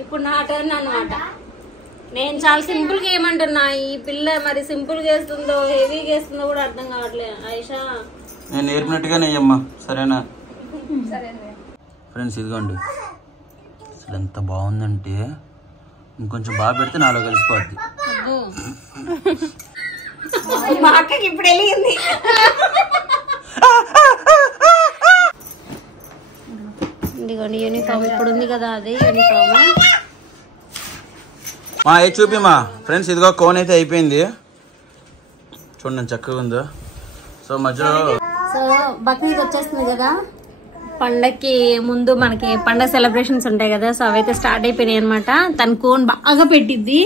ఇప్పుడు నా టర్న్ అన్నమాట. నేను చాలా సింపుల్ గా ఏమంటున్నా, ఈ పిల్ల మరి సింపుల్ గా వేస్తుందో హెవీగా వేస్తుందో కూడా అర్థం కావట్లేదు. ఆయిషా నేను నేర్పినట్టుగా నెయ్యమ్మా, సరేనా? ఫ్రెండ్స్ ఇదిగోండి, అసలు ఎంత బాగుందంటే ఇంకొంచెం బాగా పెడితే నాలో కలిసిపోద్ది. మా అక్కకి ఇప్పుడు వెళ్ళింది. ఇదిగోండి యూనిఫామ్ ఇప్పుడు ఉంది కదా, అది యూనిఫామ్. ఏ చూపిమా ఫ్రెండ్స్, ఇదిగో కోన్ అయితే అయిపోయింది చూడండి, చక్కగా ఉందో. సో మధ్యలో బక్రీద్ వచ్చేస్తుంది కదా, పండక్కి ముందు మనకి పండగ సెలబ్రేషన్స్ ఉంటాయి కదా, సో అవైతే స్టార్ట్ అయిపోయినాయి అనమాట. తన కోన్ బాగా పెట్టిద్ది.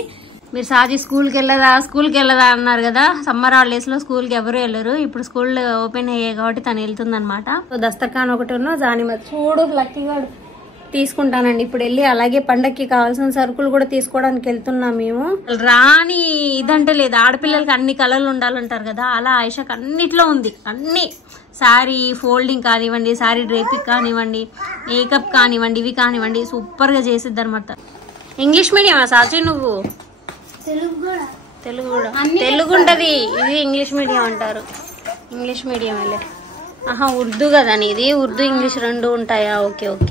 మీరు సాజీ స్కూల్కి వెళ్ళదా అన్నారు కదా. సమ్మర్ హాలిడేస్ లో స్కూల్కి ఎవరు వెళ్ళరు, ఇప్పుడు స్కూల్ ఓపెన్ అయ్యాయి కాబట్టి తను వెళ్తుంది అనమాట. సో దస్తర్ఖాన్ ఒకటి ఉన్న జానిమా చూడు లక్కీగా తీసుకుంటానండి ఇప్పుడు వెళ్ళి. అలాగే పండక్కి కావాల్సిన సరుకులు కూడా తీసుకోవడానికి వెళ్తున్నాం మేము. రాని ఇదంటే లేదు, ఆడపిల్లలకి అన్ని కలర్లు ఉండాలంటారు కదా, అలా ఆయిషాకి అన్నిట్లో ఉంది. అన్ని శారీ ఫోల్డింగ్ కానివ్వండి, శారీ డ్రేపింగ్ కానివ్వండి, మేకప్ కానివ్వండి, ఇవి కానివ్వండి సూపర్ గా చేసిద్ది అనమాట. ఇంగ్లీష్ మీడియమా సాచి నువ్వు? తెలుగు ఉంటది, ఇది ఇంగ్లీష్ మీడియం అంటారు. ఇంగ్లీష్ మీడియం వెళ్ళే. ఆహా ఉర్దూ కదా నీది, ఉర్దూ ఇంగ్లీష్ రెండు ఉంటాయా? Okay okay.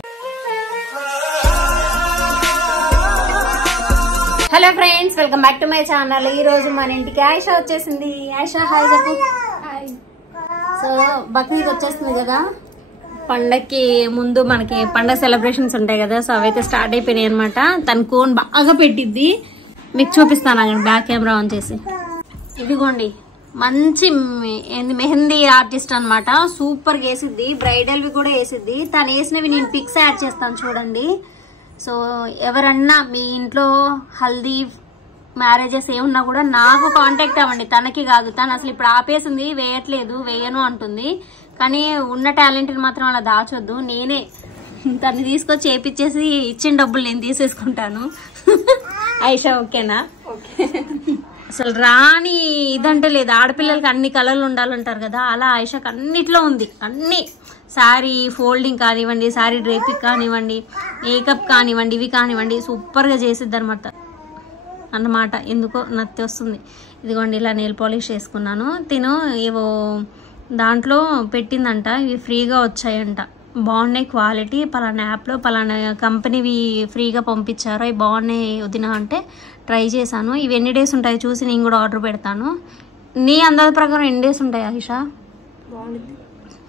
Hello friends, welcome back to my channel. ఈ రోజు మన ఇంటికి ఆయిషా వచ్చేసింది. ఆయిషా హాయ్ చెప్పు. సో బక్రీద్ వచ్చేస్తుంది కదా, పండక్కి ముందు మనకి పండగ సెలబ్రేషన్స్ ఉంటాయి కదా, సో అవైతే స్టార్ట్ అయిపోయినాయి అనమాట. తన కోన్ బాగా పెట్టిద్ది, మీకు చూపిస్తాను అక్కడ బ్యాక్ కెమెరా ఆన్ చేసి. ఇదిగోండి మంచి మెహందీ ఆర్టిస్ట్ అనమాట, సూపర్ గా వేసిద్ది. బ్రైడల్ వి కూడా వేసిద్ది. తను వేసినవి నేను పిక్స్ యాడ్ చేస్తాను చూడండి. సో ఎవరన్నా మీ ఇంట్లో హల్దీ మ్యారేజెస్ ఏమున్నా కూడా నాకు కాంటాక్ట్ అవ్వండి, తనకి కాదు. తను అసలు ఇప్పుడు ఆపేసింది, వేయను అంటుంది. కానీ ఉన్న టాలెంట్ మాత్రం అలా దాచొద్దు. నేనే తను తీసుకొచ్చి చేపిచ్చేసి ఇచ్చిన డబ్బులు నేను తీసేసుకుంటాను. ఆయిషా ఓకేనా? అసలు రాని ఇదంటే లేదు, ఆడపిల్లలకి అన్ని కలర్లు ఉండాలంటారు కదా, అలా ఆయిషాకి అన్నిట్లో ఉంది. అన్ని శారీ ఫోల్డింగ్ కానివ్వండి, శారీ డ్రేపింగ్ కానివ్వండి, మేకప్ కానివ్వండి, ఇవి కానివ్వండి సూపర్ గా చేసిద్ది అన్నమాట. ఎందుకో నత్తి వస్తుంది. ఇదిగోండి ఇలా నెయిల్ పాలిష్ చేసుకున్నాను. తిను ఏవో దాంట్లో పెట్టిందంట, ఇవి ఫ్రీగా వచ్చాయంట, బాగున్నాయి క్వాలిటీ, పలానా యాప్లో పలానా కంపెనీవి ఫ్రీగా పంపించారు, అవి బాగున్నాయి వదిన అంటే ట్రై చేశాను. ఇవి ఎన్ని డేస్ ఉంటాయి చూసి నేను కూడా ఆర్డర్ పెడతాను. నీ అందాజ ప్రకారం ఎన్ని డేస్ ఉంటాయి ఆయిషా?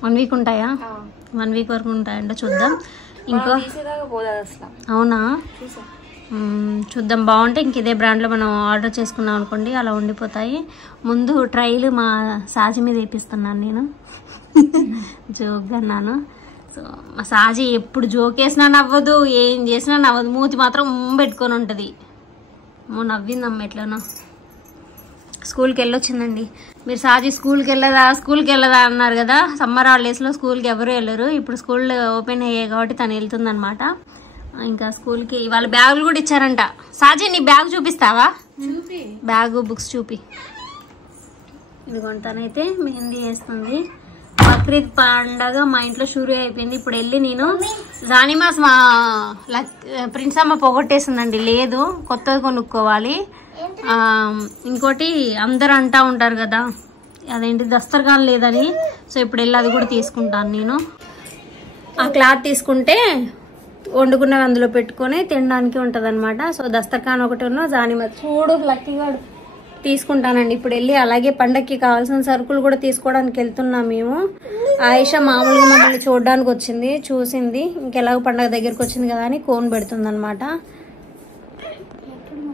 1 వీక్ ఉంటాయా? 1 వీక్ వరకు ఉంటాయంట. చూద్దాం. ఇంకో అవునా, చూద్దాం. బాగుంటే ఇంక ఇదే బ్రాండ్లో మనం ఆర్డర్ చేసుకున్నాం అనుకోండి, అలా ఉండిపోతాయి. ముందు ట్రైలు మా సాజీ మీద వేపిస్తున్నాను నేను, జోక్గా అన్నాను. సో మా సాజీ ఎప్పుడు జోక్ వేసినా నవ్వదు, ఏం చేసినా నవ్వదు, మూతి మాత్రం పెట్టుకొని ఉంటుంది. నవ్విందమ్మ ఎట్లనో. స్కూల్కి వెళ్ళొచ్చిందండి. మీరు సాజీ స్కూల్కి వెళ్ళదా అన్నారు కదా. సమ్మర్ హాలిడేస్లో స్కూల్కి ఎవరు వెళ్ళరు, ఇప్పుడు స్కూల్ ఓపెన్ అయ్యాయి కాబట్టి తను వెళ్తుంది అనమాట. ఇంకా స్కూల్కి వాళ్ళ బ్యాగులు కూడా ఇచ్చారంట. సాజీ నీ బ్యాగ్ చూపిస్తావా? బ్యాగు బుక్స్ చూపి. ఇదిగొంటానైతే మెహందీ వేస్తుంది. బక్రీద్ పండగ మా ఇంట్లో షూరు అయిపోయింది. ఇప్పుడు వెళ్ళి నేను జానిమాస్ మా ప్రిన్స్ అమ్మ పోగొట్టేసిందండి, లేదు కొత్తది కొనుక్కోవాలి. ఇంకోటి అందరు అంటా ఉంటారు కదా, అదేంటి దస్తర్ఖాన్ లేదని. సో ఇప్పుడు వెళ్ళి అది కూడా తీసుకుంటాను నేను. ఆ క్లాత్ తీసుకుంటే వండుకున్నవి అందులో పెట్టుకొని తినడానికి ఉంటది అనమాట. సో దస్తర్ఖాన్ ఒకటి ఉన్న జానిమా చూడు లక్కీగా తీసుకుంటానండి ఇప్పుడు వెళ్ళి. అలాగే పండక్కి కావాల్సిన సరుకులు కూడా తీసుకోవడానికి వెళ్తున్నాం మేము. ఆయిషా మామూలుగా మమ్మల్ని చూడడానికి వచ్చింది, చూసింది, ఇంకెలాగో పండగ దగ్గరికి వచ్చింది కదా అని కోన్ పెడుతుంది అనమాట.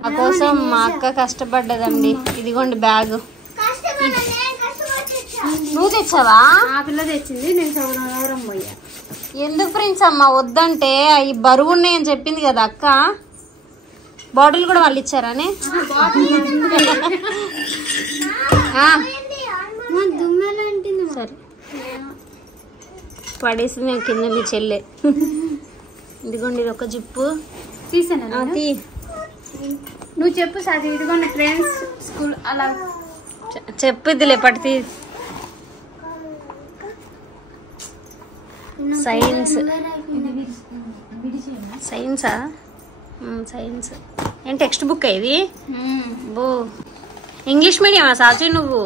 ఆ కోసం మా అక్క కష్టపడ్డదండి. ఇదిగోండి బ్యాగ్. నువ్వు తెచ్చావా? ఆ పిల్ల తెచ్చింది, నేను సగం పోయా. ఎందుకు ఫ్రెండ్స్ అమ్మ వద్దంటే అవి బరువు ఉన్నాయని చెప్పింది కదా అక్క. బాటిల్ కూడా వాళ్ళు ఇచ్చారని సరే పడేసి మేము కింద మీ చెల్లె. ఇదిగోండి ఇది ఒక జిప్పు తీసాను. నువ్వు చెప్పు సార్. ఇదిగోండి ఫ్రెండ్స్ స్కూల్ అలా చెప్పిద్దిలే పట్టి సైన్స్ సైన్సా సైన్స్ ఏం టెక్స్ట్ బుక్ ఇది బో ఇంగ్లీష్ మీడియమా సాచి నువ్వు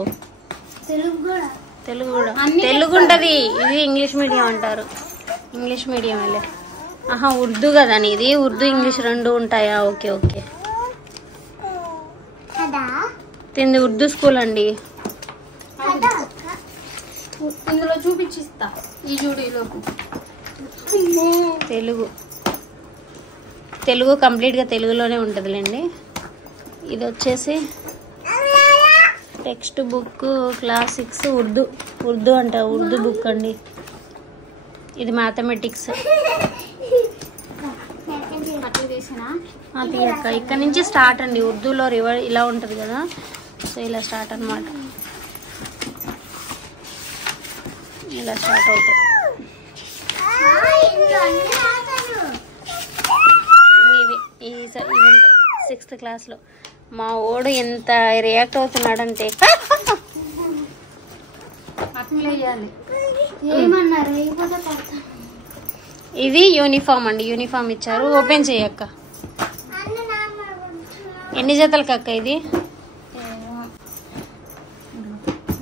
తెలుగు కూడా తెలుగు ఉంటది ఇది ఇంగ్లీష్ మీడియం అంటారు ఇంగ్లీష్ మీడియం వెళ్ళే ఆహా ఉర్దూ కదా ఇది ఉర్దూ ఇంగ్లీష్ రెండు ఉంటాయా ఓకే ఓకే తింది ఉర్దూ స్కూల్ అండి ఇందులో చూపించిస్తా ఈ జూడీలోకి తెలుగు తెలుగు కంప్లీట్గా తెలుగులోనే ఉంటుందిలేండి ఇది వచ్చేసి టెక్స్ట్ బుక్ క్లాస్ 6 ఉర్దూ అంట ఉర్దూ బుక్ అండి ఇది మ్యాథమెటిక్స్ అది అక్క ఇక్కడ నుంచి స్టార్ట్ అండి ఉర్దూలో ఇలా ఉంటుంది కదా సో ఇలా స్టార్ట్ అన్నమాట ఇలా స్టార్ట్ అవుతుంది ఇవి ఉంటాయి 6th క్లాస్లో మా ఓడు ఎంత రియాక్ట్ అవుతున్నాడంటే ఇది యూనిఫామ్ అండి యూనిఫామ్ ఇచ్చారు ఓపెన్ చేయక్క ఎన్ని జతలకు అక్క ఇది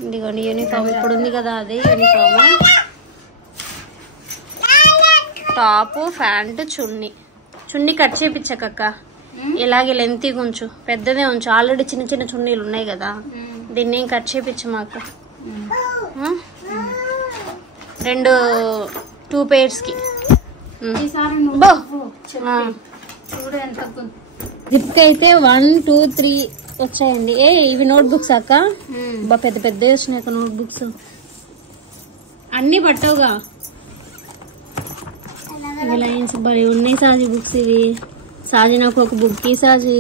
ఇదిగోండి యూనిఫామ్ ఇప్పుడు ఉంది కదా అది యూనిఫామ్ టాప్ ప్యాంట్ చున్నీ కట్ చేయించక్క ఇలాగే లెంతీ ఉంచు పెద్దదే ఉంచు ఆల్రెడీ చిన్న చిన్న చున్నీలు ఉన్నాయి కదా దీన్ని ఏం కట్ చేయించమాక 2 pairs కి జిప్ అయితే 1 2 3 వచ్చాయండి ఇవి నోట్ బుక్స్ అక్క పెద్ద పెద్ద వచ్చినాయి అక్క నోట్ బుక్స్ అన్ని పట్టవుగా ఇవి లైన్స్ బలి ఉన్నాయి సాజీ బుక్స్ ఇవి సాజీ నాకు ఒక బుక్ సాజీ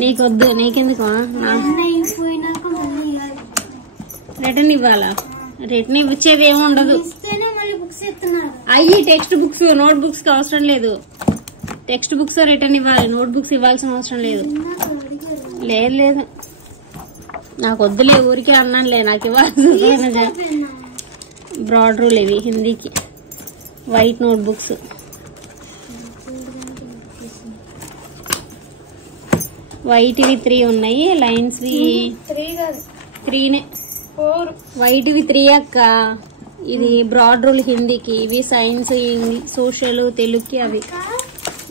నీకొద్దు నీకెందుకు రిటర్న్ ఇవ్వాలా రిటర్న్ ఇచ్చేది ఏమి ఉండదు అయ్యి టెక్స్ట్ బుక్స్ నోట్ బుక్స్ కి అవసరం లేదు టెక్స్ట్ బుక్స్ రిటర్న్ ఇవ్వాలి నోట్ బుక్స్ ఇవ్వాల్సిన అవసరం లేదు లేదు నాకు వద్దులే ఊరికే అన్నానులే నాకు ఇవ్వాల్సిన బ్రాడ్ రూల్ ఇవి హిందీకి వైట్ నోట్ బుక్స్ వైట్ ఇవి 3 ఉన్నాయి లైన్స్ 3 వైట్ ఇవి 3 అక్క ఇది బ్రాడ్ రూల్ హిందీకి ఇవి సైన్స్ సోషల్ తెలుగుకి అవి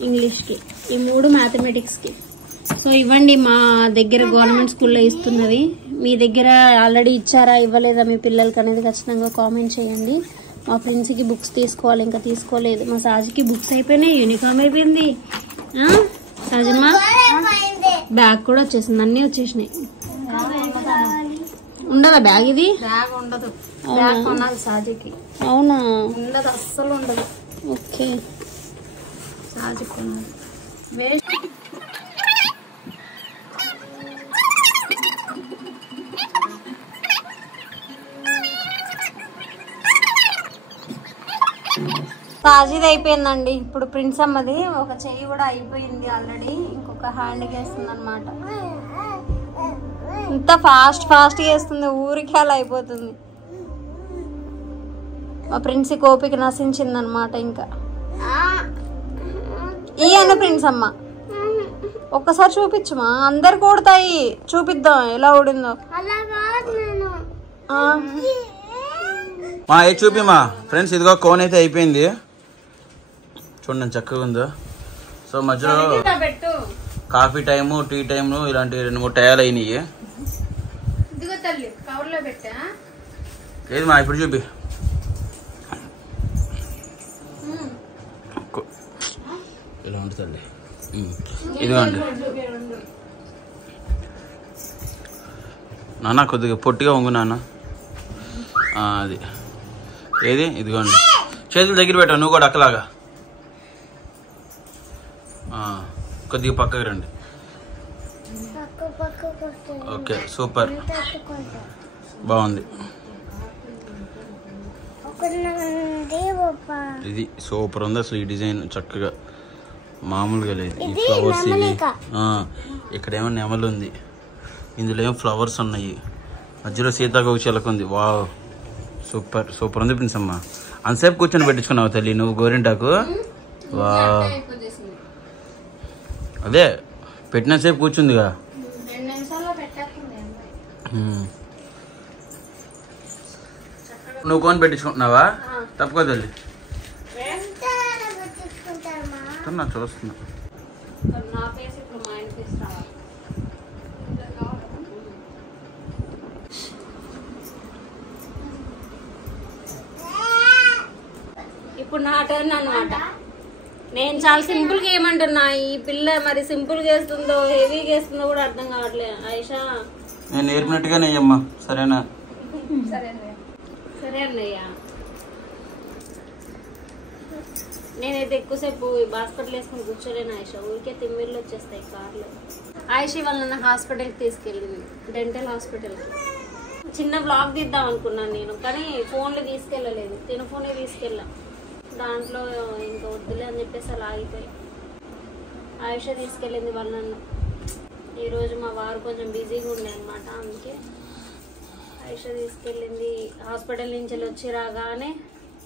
ఇంగ్లీష్ కి ఈ 3 మ్యాథమెటిక్స్ కి సో ఇవ్వండి మా దగ్గర గవర్నమెంట్ స్కూల్లో ఇస్తున్నవి మీ దగ్గర ఆల్రెడీ ఇచ్చారా ఇవ్వలేదా మీ పిల్లలకి అనేది ఖచ్చితంగా కామెంట్ చేయండి మా ఫ్రెండ్స్కి బుక్స్ తీసుకోవాలి ఇంకా తీసుకోలేదు మా సాజికి బుక్స్ అయిపోయినాయి యూనిఫామ్ అయిపోయింది సాజమ్మా బ్యాగ్ కూడా వచ్చేసింది అన్నీ వచ్చేసినాయి ఉండదా బ్యాగ్ ఇది బ్యాగ్ ఉండదు బ్యాగ్ కొనాలి సాజీకి అవునా ఉండదు అస్సలు ఉండదు ఓకే సాజీ కొనాలి వేస్ట్ సాజీది అయిపోయిందండి ఇప్పుడు ప్రిన్స్ అమ్మది ఒక చెయ్యి కూడా అయిపోయింది ఆల్రెడీ ఇంకొక హ్యాండ్ వేస్తుంది అనమాట ఇంత ఫాస్ట్ చేస్తుంది ఊరికి అలా అయిపోతుంది మా ప్రిన్స్ ఓపిక నశించింది అనమాట ఇంకా ఈ అన్న ప్రిన్స్ అమ్మ ఒక్కసారి చూపించుమా అందరు కూడతాయి చూపిద్దాం ఎలా ఊడిందో మా ఏ చూపిమా ఫ్రెండ్స్ ఇదిగో కోన్ అయితే అయిపోయింది చూడండి చక్కగా ఉందో సో మధ్యలో కాఫీ టైము టీ టైము ఇలాంటి 2-3 టయాలు అయినాయి లేదు మా ఇప్పుడు చూపి ఇలా ఉంటుంది ఇదిగోండి నాన్న కొద్దిగా పొట్టిగా వంగు నాన్న అది ఏది ఇదిగోండి చేతులు దగ్గర పెట్టావు నువ్వు కూడా అక్కలాగా కొద్దిగా పక్కకి రండి ఓకే సూపర్ బాగుంది ఇది సూపర్ ఉంది అసలు ఈ డిజైన్ చక్కగా మామూలుగా లేదు ఈ ఫ్లవర్స్ ఇవి ఇక్కడేమో నెమలు ఉంది ఇందులో ఏమో ఫ్లవర్స్ ఉన్నాయి మధ్యలో సీతాకోక చిలక ఉంది వావ్ సూపర్ సూపర్ ఉంది ప్రిన్స్ అమ్మ. అంతసేపు కూర్చొని పెట్టించుకున్నావు తల్లి నువ్వు గోరింటాకు. వా అదే పెట్టినంతసేపు కూర్చుందిగా. 2 నిమిషాల్లో పెట్టేస్తుంది. నువ్వు కోన్ పెట్టించుకుంటున్నావా? తప్పుకో తల్లి నాకు చూస్తున్నా. నా ఫేస్ ఇప్పుడు మా ఇంటి ఫేస్ రావాలి. ఇప్పుడు నా టర్న్ అన్నమాట. నేను చాలా సింపుల్ గా ఏమంటున్నా, ఈ పిల్ల మరి సింపుల్ గా వేస్తుందో హెవీగా వేస్తుందో కూడా అర్థం కావట్లేదు. ఆయిషా నేను నేర్పినట్టుగా నెయ్యమ్మా సరేనా? సరే అన్నయ్య. నేనైతే ఎక్కువసేపు హాస్పిటల్ వేసుకుని కూర్చోలేను ఆయిషా, ఊరికే తిమ్మిర్లు వచ్చేస్తాయి కార్లో. ఆయిషా వాళ్ళ నన్ను హాస్పిటల్కి తీసుకెళ్ళింది, డెంటల్ హాస్పిటల్కి. చిన్న బ్లాగ్ తీద్దాం అనుకున్నాను నేను, కానీ ఫోన్లు తీసుకెళ్ళలేదు, తిన ఫోనే తీసుకెళ్ళా. దాంట్లో ఇంకా వద్దులే అని చెప్పేసి అలా ఆగిపోయి ఆయిషా తీసుకెళ్ళింది వాళ్ళ నన్ను. ఈరోజు మా వారు కొంచెం బిజీగా ఉండే అనమాట, అందుకే ఆయిషా తీసుకెళ్ళింది. హాస్పిటల్ నుంచి వచ్చి రాగానే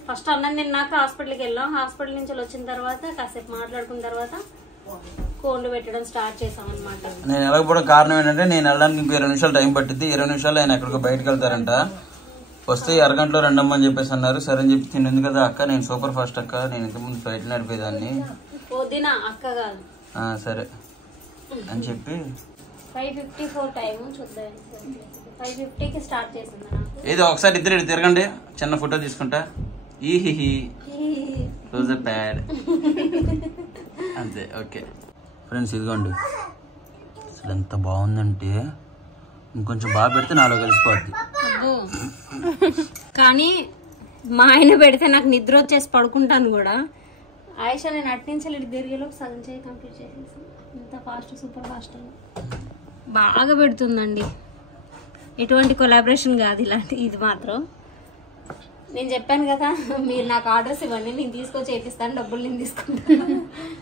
ఫస్ట్ అన్నం తిన్నాక హాస్పిటల్కి వెళ్ళాం. హాస్పిటల్ నుంచి వచ్చిన తర్వాత కాసేపు మాట్లాడుకున్న తర్వాత కోళ్ళు పెట్టడం స్టార్ట్ చేసాం అనమాట. నేను వెళ్ళకపోవడం కారణం ఏంటంటే నేను వెళ్ళడానికి ఇంకో 20 నిమిషాలు టైం పట్టింది. 20 నిమిషాలు ఆయన ఎక్కడికో బయటకు వెళ్తారంట. వస్తే అరగంటలో రండమ్మని చెప్పేసి అన్నారు. సరే అని చెప్పి తిన్నది కదా అక్క, నేను సూపర్ ఫాస్ట్ అక్క, నేను ఇంతకుముందు ఫ్లైట్ నడిపేదాన్ని. పొద్దున అక్క కాదు సరే అని చెప్పి 5:54 టైం చూద్దాం. 5:50కి స్టార్ట్ చేసింది నాకు. ఏదో ఒకసారి ఇద్దరు తిరగండి, చిన్న ఫోటో తీసుకుంటా. ఈహి రోజు ప్యాడ్ అంతే. ఓకే ఫ్రెండ్స్ ఇదిగోండి, అసలు ఎంత బాగుందంటే ఇంకొంచెం బాగా పెడితే నాలో కలిసిపోద్ది. కానీ మా ఆయన పెడితే నాకు నిద్ర వచ్చేసి పడుకుంటాను కూడా. ఆయిషా నేను అట్నుంచి తిరిగేలోపు సగం చేయి కంప్లీట్ చేసేసి ఇంత ఫాస్ట్ సూపర్ ఫాస్ట్ బాగా పెడుతుందండి. ఎటువంటి కొలాబరేషన్ కాదు ఇలాంటి, ఇది మాత్రం. నేను చెప్పాను కదా మీరు నాకు ఆర్డర్స్ ఇవ్వండి, నేను తీసుకొచ్చి చేపిస్తాను, డబ్బులు నేను తీసుకుంటాను.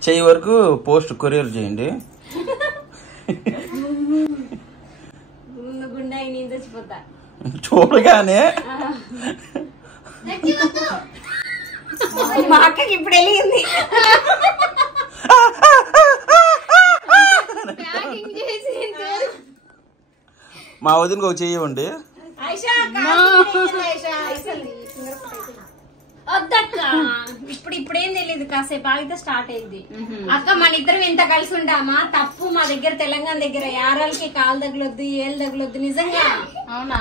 చెయ్యి వరకు పోస్ట్ కొరియర్ చేయండి. గుండె అయి నేను చచ్చిపోతా చూడగానే. మా అక్కకి ఇప్పుడు వెళ్ళింది. మా వదినకి ఒక చెయ్యండి. వద్దక్క ఇప్పుడేం తెలియదు, కాసేపు ఆగితే స్టార్ట్ అయింది. అక్క మన ఇద్దరం ఎంత కలిసి ఉంటామా? తప్పు మా దగ్గర తెలంగాణ దగ్గర యారాలకి కాలు తగలొద్దు, ఏళ్ళు తగలొద్దు. నిజంగా అవునా?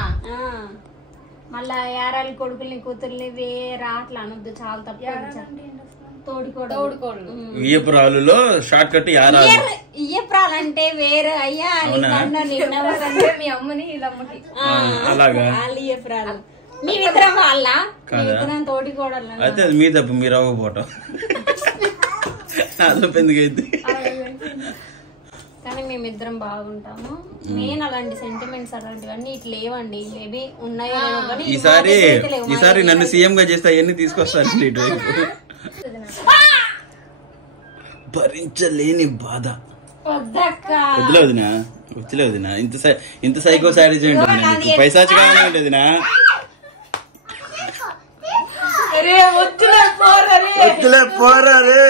మళ్ళా యారాలి కొడుకుల్ని కూతుర్ని వేరా అట్లా అనొద్దు, చాలా తప్పు. తోడుకోడు ఇయ్యపురాలులో షార్ట్ కట్ ఇయ్యపురాలంటే వేరే అయ్యా మీ అమ్మని వీళ్ళమ్మకి వాళ్ళు ఇయ్యపురాలు. మేమిద్దరం వాళ్ళ మేమిద్దరం తోటికోడలు. అయితే అది మీ తప్పు, మీరు అవ్వకపోవటం ఎందుకైతే. కానీ మేమిద్దరం బాగుంటాము. నేను అలాంటి సెంటిమెంట్స్ అలాంటివన్నీ ఇట్లా లేవండి. మేబీ ఉన్నాయో ఈసారి నన్ను సీఎం గా చేస్తే అవన్నీ తీసుకొస్తాను. ఇటువైపు భరించలేని బాధ. వద్దులే వదినా, వద్దులే వదినా, ఇంత సైకో సారీ చేయండి. పైసాచిగా వదినా, వద్దులే పోరా రే.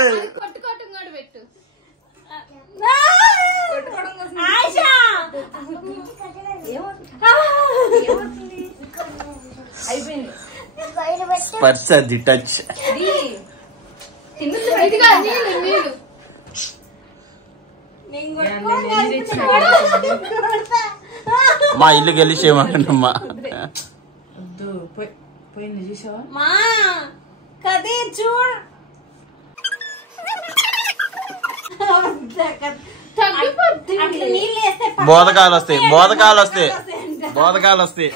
స్పర్శ ది టచ్. మా ఇల్లు గెలిచేయమంటున్నమ్మా. మా కదే చూడు బోధకాలు వస్తాయి, బోధకాలు వస్తాయి, బోధకాలు వస్తాయి.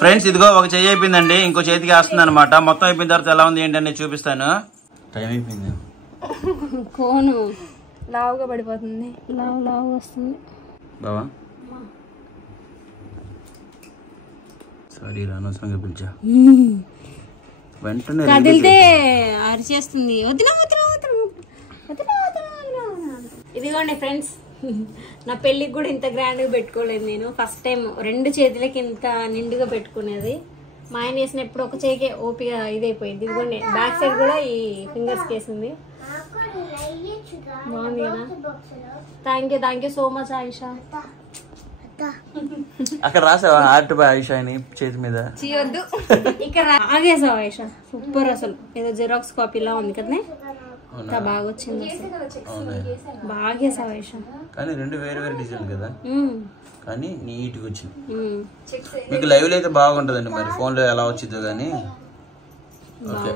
ఫ్రెండ్స్ ఇదిగో ఒక చెయ్యి అయిపోయిందండి, ఇంకో చేతికి వేస్తుంది అనమాట. మొత్తం అయిపోయిన తర్వాత ఎలా ఉంది ఏంటని చూపిస్తాను. టైం అయిపోయింది. కోను లావుగా పడిపోతుంది, లావు వస్తుంది. బావా సారీ అనవసరంగా పిలిచా. వెంటనే కదిలితే అరిచేస్తుంది. ఇదిగోండి ఫ్రెండ్స్ నా పెళ్ళికి కూడా ఇంత గ్రాండ్గా పెట్టుకోలేదు నేను. ఫస్ట్ టైం 2 చేతులకి ఇంత నిండుగా పెట్టుకునేది. మా ఆయన వేసిన ఎప్పుడు ఒక చేయికే ఓపిక ఇదైపోయింది. ఇదిగోండి బ్యాక్ సైడ్ కూడా ఈ ఫింగర్స్ కేసింది. బాగుంది కదా. Thank you so much Ayesha. అక్కడ రాసావా ఆర్ట్ బై ఆయిషా అని చేతి మీద? చేయొద్దు. ఇక్కడ ఆగేసావు ఆయిషా. సూపర్ అసలు. ఏదో జిరాక్స్ కాపీలా ఉంది కదా. ఎంత బాగా వచ్చింది అసలు. బాగా వేసావు ఆయిషా. కానీ 2 వేరే వేరే డిజైన్ కదా, కానీ నీట్గా వచ్చింది. మీకు లైవ్ లో అయితే బాగుంటుందండి, మరి ఫోన్ లో ఎలా వచ్చిందో కానీ. ఓకే